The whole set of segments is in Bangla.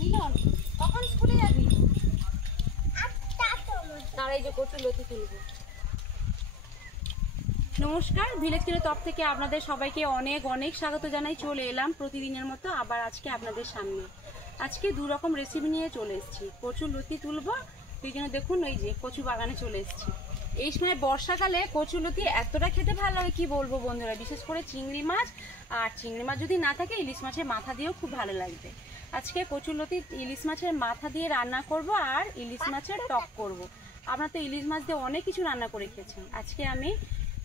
মিলন কখন স্কুলে যাবি? তার এই যে কচুর লতি তুলবো। নমস্কার, ভিলেজ কিনের টপ থেকে আপনাদের সবাইকে অনেক অনেক স্বাগত জানাই। চলে এলাম প্রতিদিনের মতো আবার আজকে আপনাদের সামনে। আজকে দু রকম রেসিপি নিয়ে চলে এসেছি। কচুর লতি তুলবো, সেই জন্য দেখুন এই যে কচু বাগানে চলে এসেছি। এই সময় বর্ষাকালে কচু লতি এতটা খেতে ভালো লাগে কি বলবো বন্ধুরা। বিশেষ করে চিংড়ি মাছ, আর চিংড়ি মাছ যদি না থাকে ইলিশ মাছের মাথা দিয়েও খুব ভালো লাগবে। আজকে কচুর লতি ইলিশ মাছের মাথা দিয়ে রান্না করব আর ইলিশ মাছের টক করব। আপনারা তো ইলিশ মাছ দিয়ে অনেক কিছু রান্না করে খেয়েছেন। আজকে আমি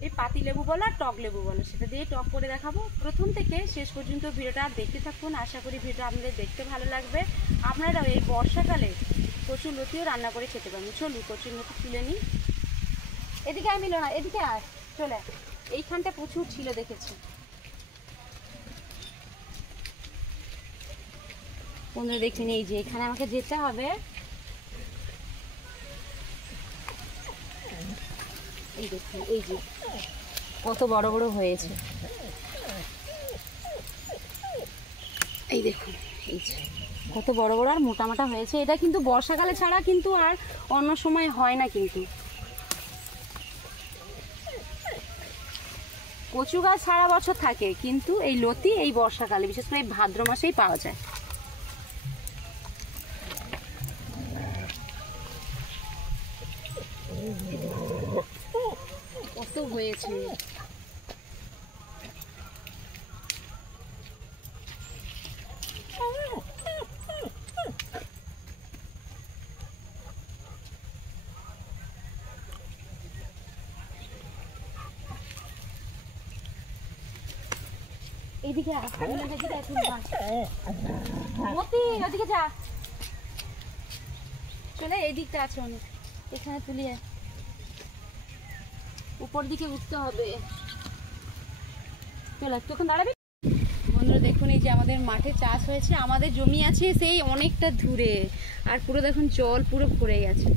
এই পাতি লেবু বলো আর টক লেবু বলো সেটা দিয়ে টক করে দেখাবো। প্রথম থেকে শেষ পর্যন্ত ভিডিওটা দেখতে থাকুন। আশা করি ভিডিওটা আপনাদের দেখতে ভালো লাগবে। আপনারাও এই বর্ষাকালে কচুর লতিও রান্না করে খেতে পারেন। চলুন কচুর লতি তুলে নিই। এদিকে আমি না, এদিকে আর চলে এইখানটা প্রচুর ছিল দেখেছি বন্ধুরা। দেখিনি এই যে এখানে আমাকে যেতে হবে। এই দেখুন এই যে কত বড় বড় হয়েছে। এই দেখুন এই যে কত বড় বড় আর মোটা মোটা হয়েছে। এটা কিন্তু বর্ষাকালে ছাড়া কিন্তু আর অন্য সময় হয় না। কিন্তু কচু গাছ সারা বছর থাকে, কিন্তু এই লতি এই বর্ষাকালে বিশেষ করে এই ভাদ্র মাসেই পাওয়া যায়। কত হয়েছে। এদিকে ওদিকে যা, চলে এই দিকটা আছে অনেক, এখানে তুলিয়ে উপর দিকে উঠতে হবে। চলো একটুক্ষণ দাঁড়াবি। বন্ধুরা দেখুন এই যে আমাদের মাঠে চাষ হয়েছে। আমাদের জমি আছে সেই অনেকটা দূরে, আর পুরো দেখুন জল পুরো ভরে গেছে।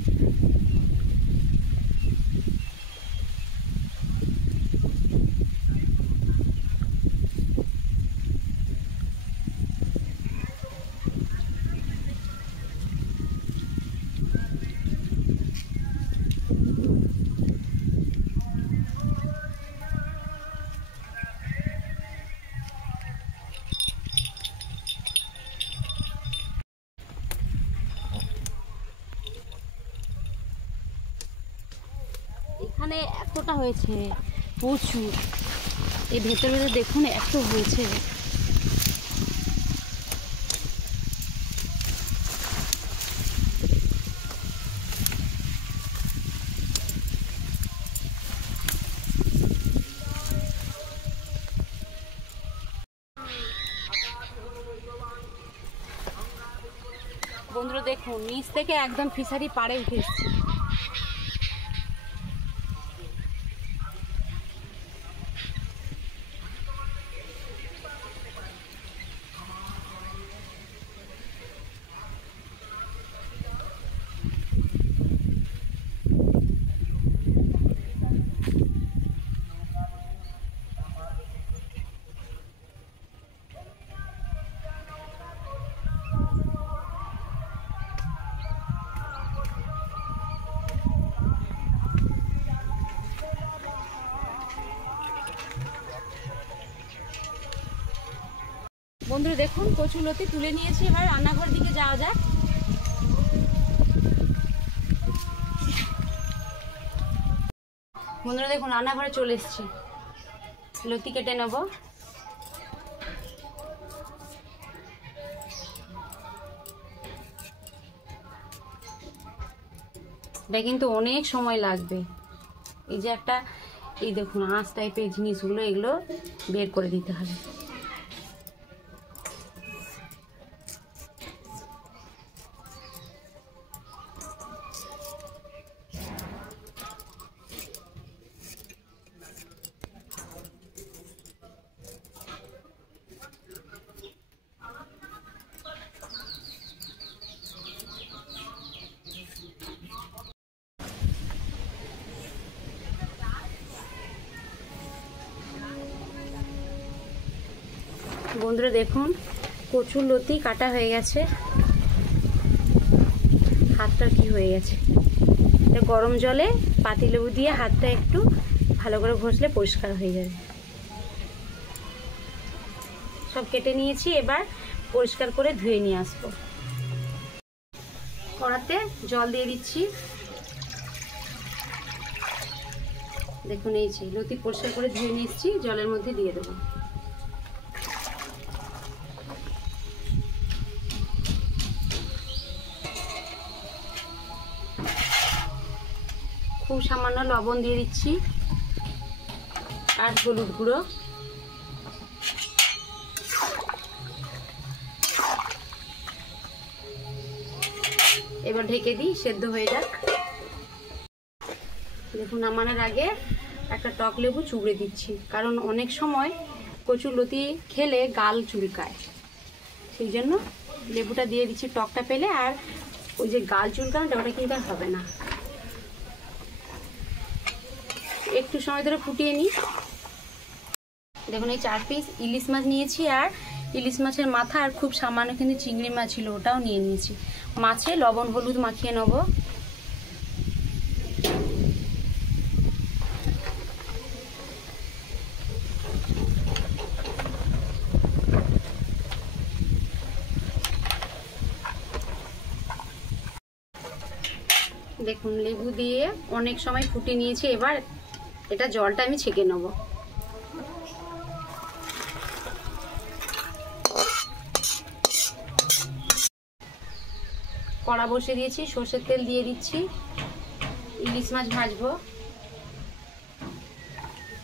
এখানে এতটা হয়েছে প্রচুর। এই ভেতরে ভেতরে দেখুন এত হয়েছে। বন্ধুরা দেখুন নিচ থেকে একদম ফিশারি পাড়ে উঠে এসেছি। বন্ধুরা দেখুন কচু লতি তুলে নিয়েছি, এবার রান্নাঘর দিকে যাওয়া যাক। বন্ধুরা দেখুন রান্নাঘরে চলে এসেছি, লতি কেটে নেব। এটা কিন্তু অনেক সময় লাগবে। এই যে একটা এই দেখুন আঁশ টাইপের জিনিসগুলো, এগুলো বের করে দিতে হবে। বন্ধুরা দেখুন কচুর লতি কাটা হয়ে গেছে। পরিষ্কার কি হয়ে গেছে। গরম জলে পাতিলেবু দিয়ে হাতটা একটু ভালো করে ঘষলে পরিষ্কার হয়ে যাবে। সব কেটে নিয়েছি, এবার পরিষ্কার করে ধুয়ে নিয়ে আসবো। কড়াতে জল দিয়ে দিচ্ছি। দেখুন এই যে লতি পরিষ্কার করে ধুয়ে নিয়ে এসেছি, জলের মধ্যে দিয়ে দেবো। খুব সামান্য লবণ দিয়ে দিচ্ছি আর হলুদ গুঁড়ো। এবার ঢেকে দিই, সেদ্ধ হয়ে যাক। দেখুন নামানোর আগে একটা টক লেবু চুবড়ে দিচ্ছি, কারণ অনেক সময় কচুরলতি খেলে গাল চুলকায়, সেই জন্য লেবুটা দিয়ে দিচ্ছি টকটা পেলে। আর ওই যে গাল চুলকানোটা ওটা কিন্তু আর হবে না। একটু সময় ধরে ফুটিয়ে নিই। দেখুন এই 4 পিস ইলিশ মাছ নিয়েছি, আর ইলিশ মাছের মাথা আর খুব সামান্য কিন্তু চিংড়ি মাছ ছিল, ওটাও নিয়ে নিয়েছি। মাছে লবণ হলুদ মাখিয়ে নেব। দেখুন লেবু দিয়ে অনেক সময় ফুটিয়ে নিয়েছি, এবার এটা জলটা আমি ছেঁকে নেব। কড়া বসিয়ে দিয়েছি, সর্ষের তেল দিয়ে দিচ্ছি। ইলিশ মাছ ভাজবো।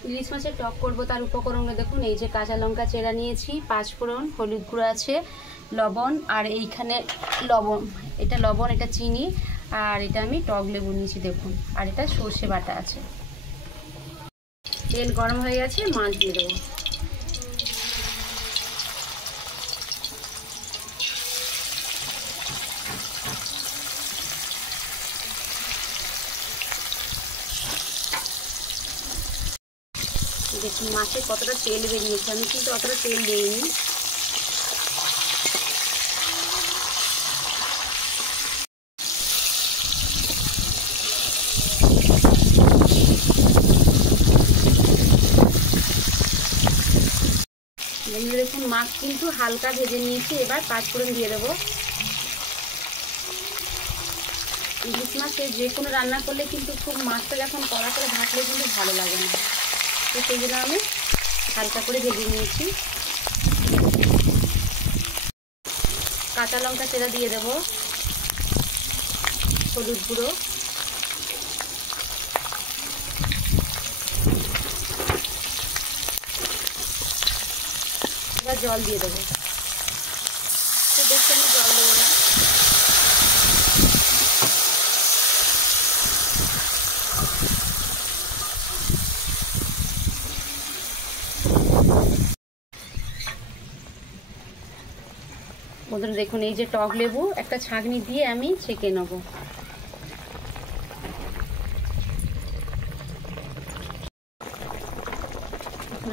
ইলিশ মাছের টক করবো, তার উপকরণগুলো দেখুন। এই যে কাঁচা লঙ্কা চেরা নিয়েছি, 5 ফোড়ন, হলুদ গুঁড়ো আছে, লবণ, আর এইখানে লবণ, এটা লবণ, এটা চিনি, আর এটা আমি টক লেবু নিয়েছি দেখুন, আর এটা সর্ষে বাটা আছে। তেল গরম হয়ে গেছে, মাছ দিয়ে দেবো। দেখুন মাছে কতটা তেল বেরিয়েছে, আমি কিন্তু অতটা তেল দিইনি। দেখুন মাছ কিন্তু হালকা ভেজে নিয়েছি, এবার 5 ফোড়ন দিয়ে দেবো। ইলিশ মাছে যে কোনো রান্না করলে কিন্তু খুব মাছটা যখন কড়া করে ভাজলে কিন্তু ভালো লাগে না, তো সেই জন্য আমি হালকা করে ভেজে নিয়েছি। কাঁচা লঙ্কা চেরা দিয়ে দেবো, হলুদ গুঁড়ো, এবার জল দিয়ে দেবো। তো দেখতে আমি জল দেবো না। বন্ধুরা দেখুন এই যে টক লেবু একটা ছাঁকনি দিয়ে আমি ছেঁকে নেব।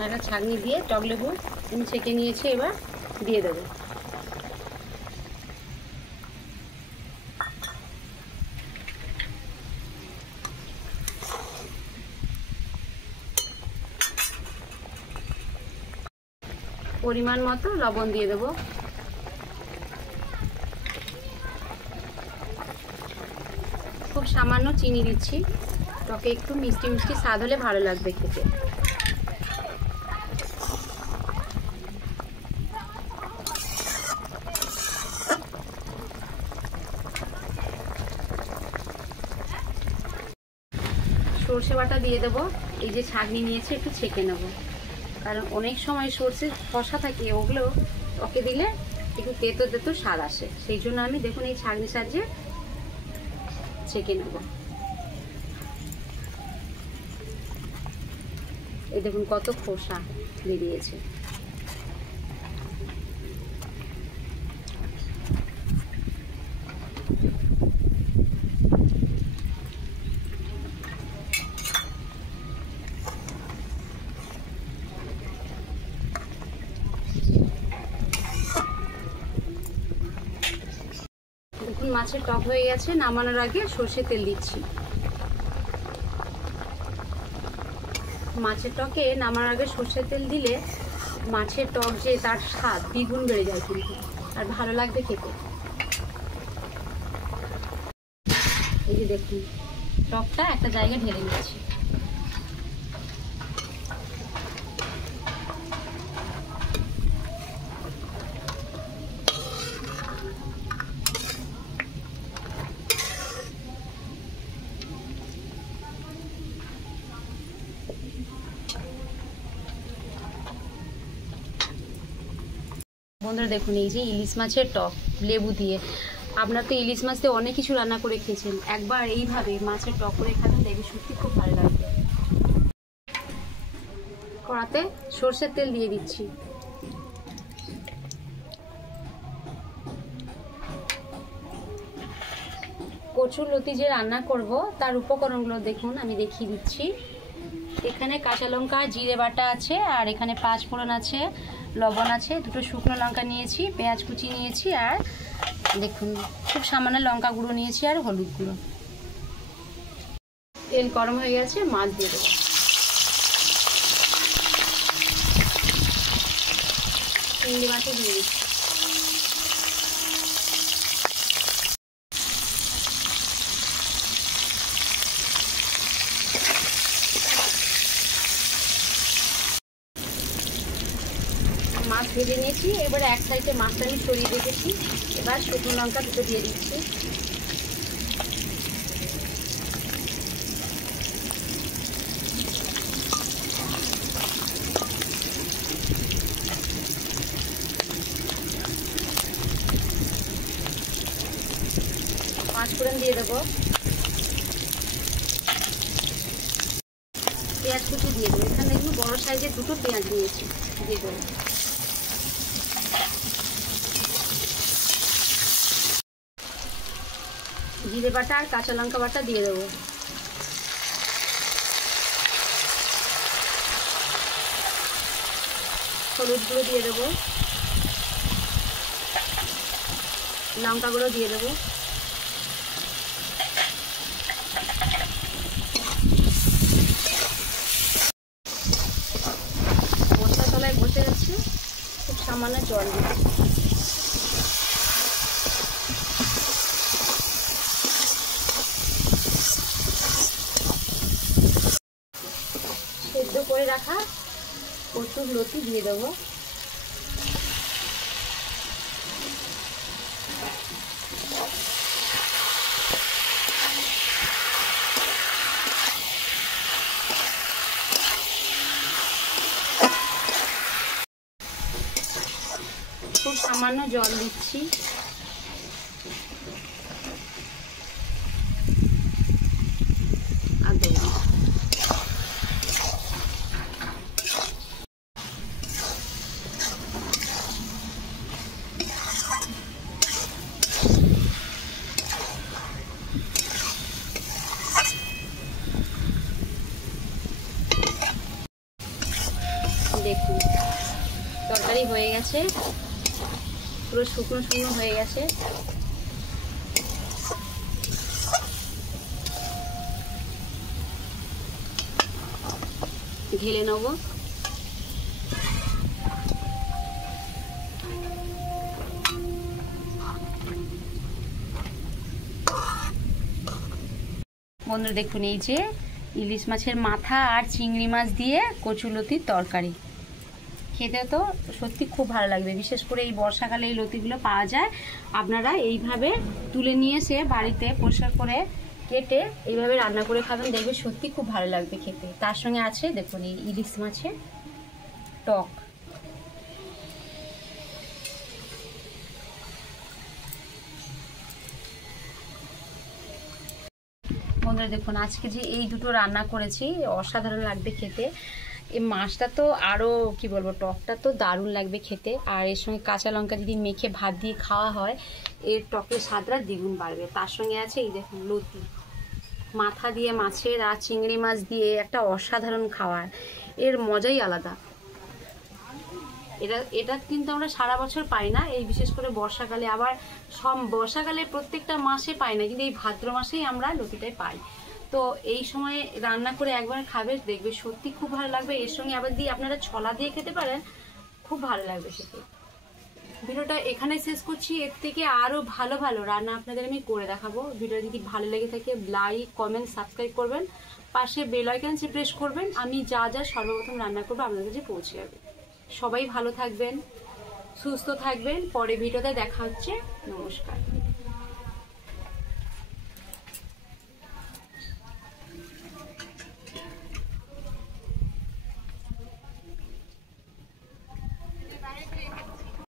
একটা ছাঁকনি দিয়ে টক লেবু আমি ছেঁকে নিয়েছি, এবার দিয়ে দেবো। পরিমাণ মতো লবণ দিয়ে দেবো। খুব সামান্য চিনি দিচ্ছি, টকে একটু মিষ্টি মিষ্টি স্বাদ হলে ভালো লাগবে খেতে। সর্ষে বাটা দিয়ে দেবো। এই যে ছাঁকনি নিয়েছি একটু ছেঁকে নেব, কারণ অনেক সময় সর্ষে কষা থাকে, ওগুলো ওকে দিলে একটু তেতো তেতো স্বাদ আসে, সেই জন্য আমি দেখুন এই ছাঁকনি সাহায্যে ছেঁকে নেব। এই দেখুন কত খোসা বেরিয়েছে। দেখুন দেখুন মাছের টক হয়ে গেছে। নামানোর আগে সর্ষে তেল দিচ্ছি। মাছের টকে নামানোর আগে সর্ষের তেল দিলে মাছের টক যে তার স্বাদ দ্বিগুণ বেড়ে যায় কিন্তু, আর ভালো লাগবে খেতে। এই যে দেখুন টকটা একটা জায়গায় ঢেলে নিচ্ছি। বন্ধুরা দেখুন এই যে ইলিশ মাছের টক লেবু দিয়ে, আপনার তো ইলিশ মাছ দিয়ে অনেক কিছু রান্না করে খেয়েছেন, একবার এইভাবে মাছের টক করে খাবেন, দেখবে সত্যি খুব ভালো লাগবে। কড়াতে সর্ষের তেল দিয়ে দিচ্ছি। কচুর লতি যে রান্না করব তার উপকরণগুলো দেখুন আমি দেখিয়ে দিচ্ছি। এখানে কাঁচা লঙ্কা জিরে বাটা আছে, আর এখানে 5 ফোড়ন আছে, লবণ আছে, 2টো শুকনো লঙ্কা নিয়েছি, পেঁয়াজ কুচি নিয়েছি, আর দেখুন খুব সামান্য লঙ্কা গুঁড়ো নিয়েছি, আর হলুদ গুঁড়ো। তেল গরম হয়ে গেছে, মাছ দিয়ে দেবো। চিংড়ি মাছও দিয়ে দিচ্ছি। মাছ ভেজে নিয়েছি, এবারে এক সাইডে মাছটা আমি সরিয়ে রেখেছি। এবার শুকনো লঙ্কা 2টো দিয়ে দিচ্ছি। পাঁচ ফোড়ন দিয়ে দেবো, পেঁয়াজ কুচি দিয়ে দেবো। এখানে দেখুন বড় সাইজের 2টো পেঁয়াজ নিয়েছি, দিয়ে দেবো। জিরে বাটা আর কাঁচা লঙ্কা বাটা দিয়ে দেবো। হলুদ গুঁড়ো দিয়ে দেবো, লঙ্কা গুঁড়ো দিয়ে দেবো। মশলা তলায় বসে যাচ্ছে, খুব সামান্য জল দিচ্ছি। সেদ্ধ করে রাখা কচুর লতি দিয়ে দেবো। খুব সামান্য জল দিচ্ছি। আর দেবো দেখুন তরকারি হয়ে গেছে, পুরো শুকনো শুকনো হয়ে গেছে। ঢেলে নেব। বন্ধুরা দেখুন এই যে ইলিশ মাছের মাথা আর চিংড়ি মাছ দিয়ে কচুলতির তরকারি, খেতে তো সত্যি খুব ভালো লাগবে। বিশেষ করে এই বর্ষাকালে এই লতিগুলো পাওয়া যায়। আপনারা এইভাবে তুলে নিয়ে এসে বাড়িতে পরিষ্কার করে কেটে এইভাবে রান্না করে খাবেন, দেখবে সত্যি খুব ভালো লাগবে খেতে। তার সঙ্গে আছে দেখুন এই ইলিশ মাছের টক। বন্ধুরা দেখুন আজকে যে এই দুটো রান্না করেছি অসাধারণ লাগবে খেতে। এই মাছটা তো আরও কি বলবো, টকটা তো দারুণ লাগবে খেতে, আর এর সঙ্গে কাঁচা লঙ্কা যদি মেখে ভাত দিয়ে খাওয়া হয় এর টকের স্বাদটা দ্বিগুণ বাড়বে। তার সঙ্গে আছে এই দেখুন লতি, মাথা দিয়ে মাছের আর চিংড়ি মাছ দিয়ে একটা অসাধারণ খাবার, এর মজাই আলাদা। এটা কিন্তু আমরা সারা বছর পাই না, এই বিশেষ করে বর্ষাকালে, আবার সব বর্ষাকালে প্রত্যেকটা মাসে পাই না, কিন্তু এই ভাদ্র মাসেই আমরা লতিটাই পাই। তো এই সময় রান্না করে একবার খাবে, দেখবে সত্যি খুব ভালো লাগবে। এর সঙ্গে আবার দিয়ে আপনারা ছোলা দিয়ে খেতে পারেন, খুব ভালো লাগবে সেটা। ভিডিওটা এখানে শেষ করছি। এর থেকে আরও ভালো ভালো রান্না আপনাদের আমি করে দেখাবো। ভিডিও যদি ভালো লেগে থাকে লাইক কমেন্ট সাবস্ক্রাইব করবেন, পাশে বেল আইকনটি প্রেস করবেন। আমি যা যা সর্বপ্রথম রান্না করবো আপনাদের কাছে পৌঁছে যাবে। সবাই ভালো থাকবেন, সুস্থ থাকবেন। পরে ভিডিওতে দেখা হচ্ছে। নমস্কার।